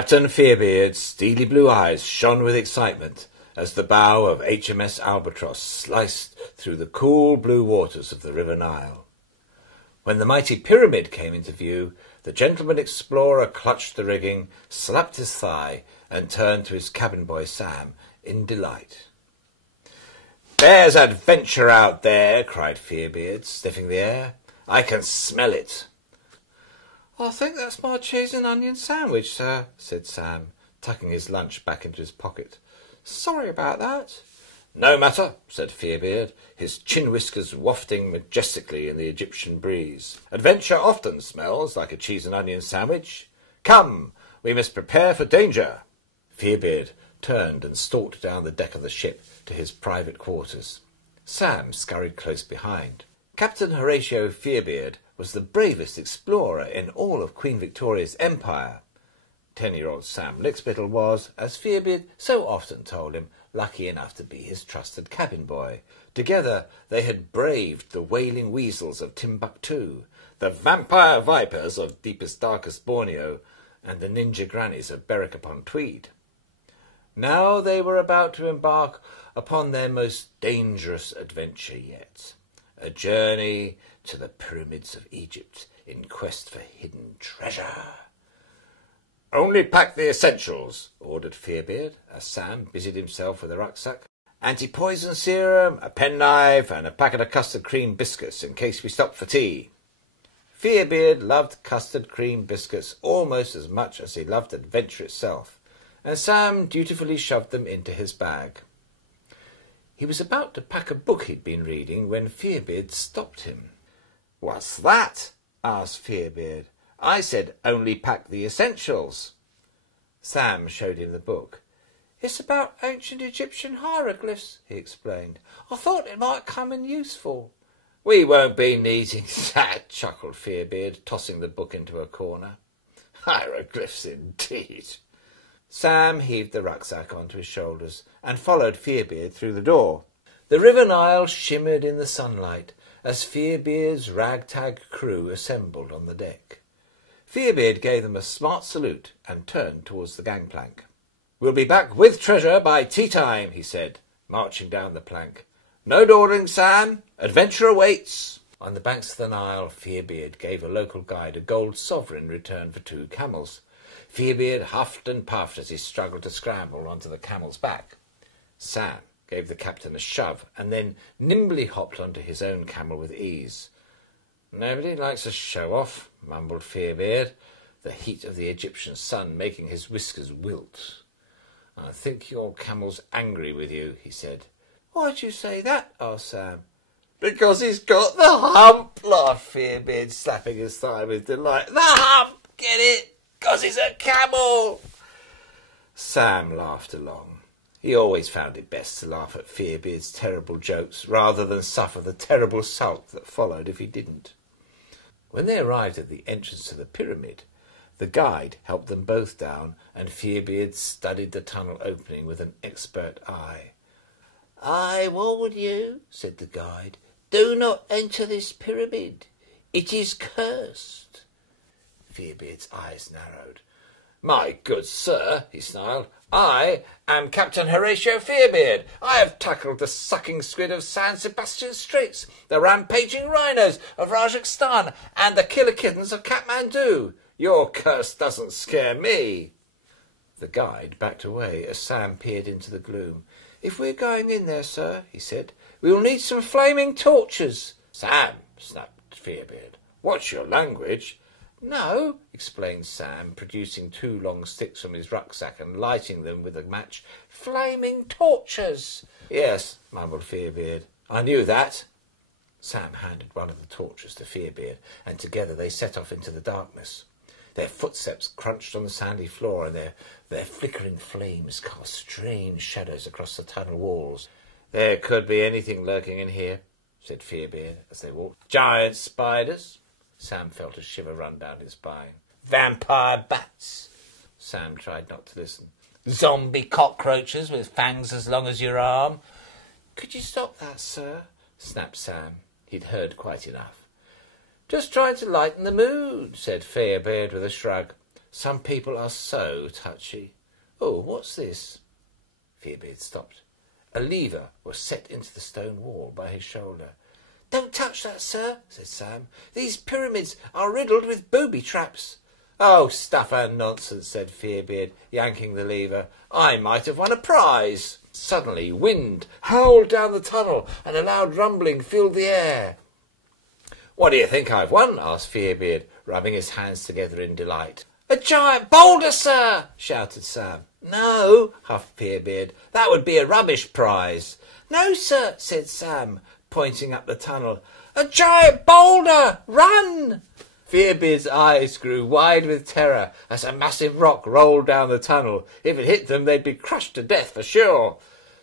Captain Fearbeard's steely blue eyes shone with excitement as the bow of HMS Albatross sliced through the cool blue waters of the River Nile. When the mighty pyramid came into view, the gentleman explorer clutched the rigging, slapped his thigh, and turned to his cabin boy Sam in delight. "There's adventure out there," cried Fearbeard, sniffing the air. "I can smell it." "I think that's my cheese and onion sandwich, sir," said Sam, tucking his lunch back into his pocket. "Sorry about that." "No matter," said Fearbeard, his chin whiskers wafting majestically in the Egyptian breeze. "Adventure often smells like a cheese and onion sandwich. Come, we must prepare for danger." Fearbeard turned and stalked down the deck of the ship to his private quarters. Sam scurried close behind. Captain Horatio Fearbeard was the bravest explorer in all of Queen Victoria's empire. 10-year-old Sam Lickspittle was, as Fearbeard so often told him, lucky enough to be his trusted cabin boy. Together they had braved the wailing weasels of Timbuktu, the vampire vipers of deepest darkest Borneo, and the ninja grannies of Berwick-upon-Tweed. Now they were about to embark upon their most dangerous adventure yet, a journey to the pyramids of Egypt in quest for hidden treasure. "Only pack the essentials," ordered Fearbeard, as Sam busied himself with a rucksack. "Anti-poison serum, a penknife, and a packet of custard cream biscuits in case we stop for tea." Fearbeard loved custard cream biscuits almost as much as he loved adventure itself, and Sam dutifully shoved them into his bag. He was about to pack a book he'd been reading when Fearbeard stopped him. "What's that?" asked Fearbeard. "I said only pack the essentials." Sam showed him the book. "It's about ancient Egyptian hieroglyphs," he explained. "I thought it might come in useful." "We won't be needing that," chuckled Fearbeard, tossing the book into a corner. "Hieroglyphs indeed." Sam heaved the rucksack onto his shoulders and followed Fearbeard through the door. The River Nile shimmered in the sunlight as Fearbeard's ragtag crew assembled on the deck. Fearbeard gave them a smart salute and turned towards the gangplank. "We'll be back with treasure by tea-time," he said, marching down the plank. "No dawdling, Sam. Adventure awaits." On the banks of the Nile, Fearbeard gave a local guide a gold sovereign in return for 2 camels. Fearbeard huffed and puffed as he struggled to scramble onto the camel's back. Sam gave the captain a shove and then nimbly hopped onto his own camel with ease. "Nobody likes a show-off," mumbled Fearbeard, the heat of the Egyptian sun making his whiskers wilt. "I think your camel's angry with you," he said. "Why'd you say that?" asked Sam. "Because he's got the hump," laughed Fearbeard, slapping his thigh with delight. "The hump! Get it? 'Cause he's a camel!" Sam laughed along. He always found it best to laugh at Fearbeard's terrible jokes rather than suffer the terrible sulk that followed if he didn't. When they arrived at the entrance to the pyramid, the guide helped them both down, and Fearbeard studied the tunnel opening with an expert eye. "I warn you," said the guide, "do not enter this pyramid. It is cursed." Fearbeard's eyes narrowed. "My good sir," he snarled, "I am Captain Horatio Fearbeard. I have tackled the sucking squid of San Sebastian Straits, the rampaging rhinos of Rajasthan, and the killer kittens of Kathmandu. Your curse doesn't scare me." The guide backed away as Sam peered into the gloom. "If we're going in there, sir," he said, "we'll need some flaming torches." "Sam," snapped Fearbeard, "watch your language." "No," explained Sam, producing 2 long sticks from his rucksack and lighting them with a match. "Flaming torches." "Yes," mumbled Fearbeard, "I knew that." Sam handed one of the torches to Fearbeard, and together they set off into the darkness. Their footsteps crunched on the sandy floor, and their flickering flames cast strange shadows across the tunnel walls. "There could be anything lurking in here," said Fearbeard as they walked. "Giant spiders." Sam felt a shiver run down his spine. "Vampire bats." Sam tried not to listen. "Zombie cockroaches with fangs as long as your arm." "Could you stop that, sir?" snapped Sam. He'd heard quite enough. "Just trying to lighten the mood," said Fearbeard with a shrug. Some people are so touchy. Oh, what's this? Fearbeard stopped. A lever was set into the stone wall by his shoulder. Don't touch that, sir, said Sam. These pyramids are riddled with booby traps. Oh, stuff and nonsense, said Fearbeard, yanking the lever. I might have won a prize. Suddenly, wind howled down the tunnel, and a loud rumbling filled the air. What do you think I've won? Asked Fearbeard, rubbing his hands together in delight. A giant boulder, sir, shouted Sam. No, huffed Fearbeard, that would be a rubbish prize. No, sir, said Sam, pointing up the tunnel. A giant boulder! Run! Fearbeard's eyes grew wide with terror as a massive rock rolled down the tunnel. If it hit them, they'd be crushed to death for sure.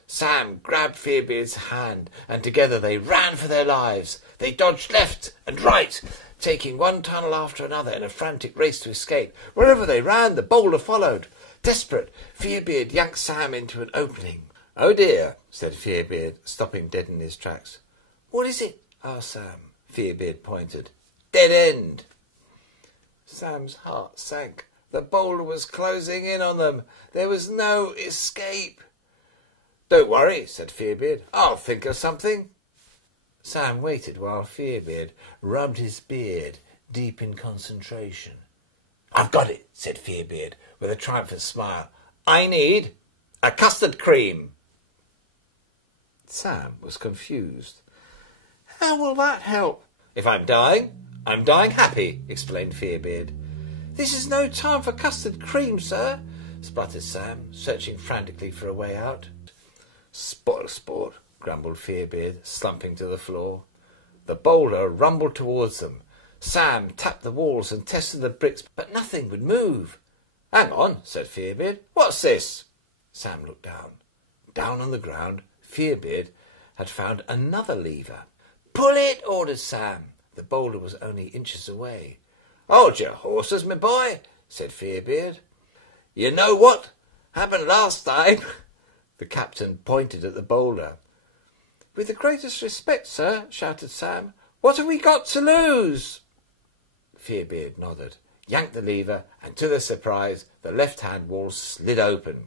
Sam grabbed Fearbeard's hand, and together they ran for their lives. They dodged left and right, taking one tunnel after another in a frantic race to escape. Wherever they ran, the boulder followed. Desperate, Fearbeard yanked Sam into an opening. Oh dear, said Fearbeard, stopping dead in his tracks. What is it? Asked Sam. Fearbeard pointed. Dead end. Sam's heart sank. The boulder was closing in on them. There was no escape. Don't worry, said Fearbeard. I'll think of something. Sam waited while Fearbeard rubbed his beard, deep in concentration. I've got it, said Fearbeard, with a triumphant smile. I need a custard cream. Sam was confused. How will that help? If I'm dying happy, explained Fearbeard. This is no time for custard cream, sir, spluttered Sam, searching frantically for a way out. Spoil sport, grumbled Fearbeard, slumping to the floor. The boulder rumbled towards them. Sam tapped the walls and tested the bricks, but nothing would move. Hang on, said Fearbeard. What's this? Sam looked down. Down on the ground, Fearbeard had found another lever. Pull it, ordered Sam. The boulder was only inches away. Hold your horses, my boy, said Fearbeard. You know what happened last time? The captain pointed at the boulder. With the greatest respect, sir, shouted Sam. What have we got to lose? Fearbeard nodded, yanked the lever, and to their surprise, the left-hand wall slid open.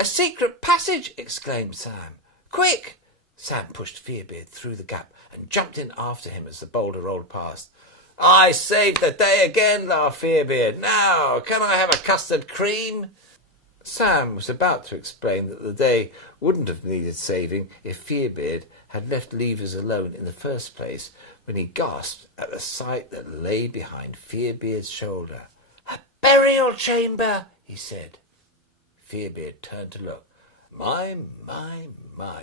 A secret passage! Exclaimed Sam. Quick! Sam pushed Fearbeard through the gap and jumped in after him as the boulder rolled past. I saved the day again, laughed Fearbeard. Now, can I have a custard cream? Sam was about to explain that the day wouldn't have needed saving if Fearbeard had left levers alone in the first place, when he gasped at the sight that lay behind Fearbeard's shoulder. A burial chamber, he said. Fearbeard turned to look. My,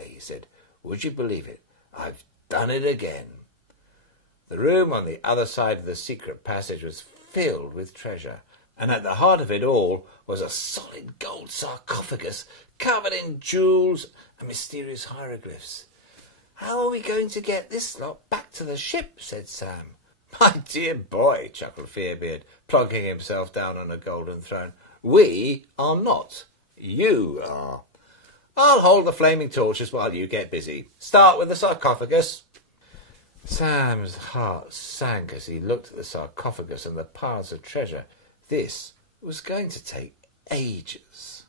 he said. Would you believe it? I've done it again. The room on the other side of the secret passage was filled with treasure, and at the heart of it all was a solid gold sarcophagus covered in jewels and mysterious hieroglyphs. How are we going to get this lot back to the ship? Said Sam. My dear boy, chuckled Fearbeard, plonking himself down on a golden throne. We are not. You are. I'll hold the flaming torches while you get busy. Start with the sarcophagus. Sam's heart sank as he looked at the sarcophagus and the piles of treasure. This was going to take ages.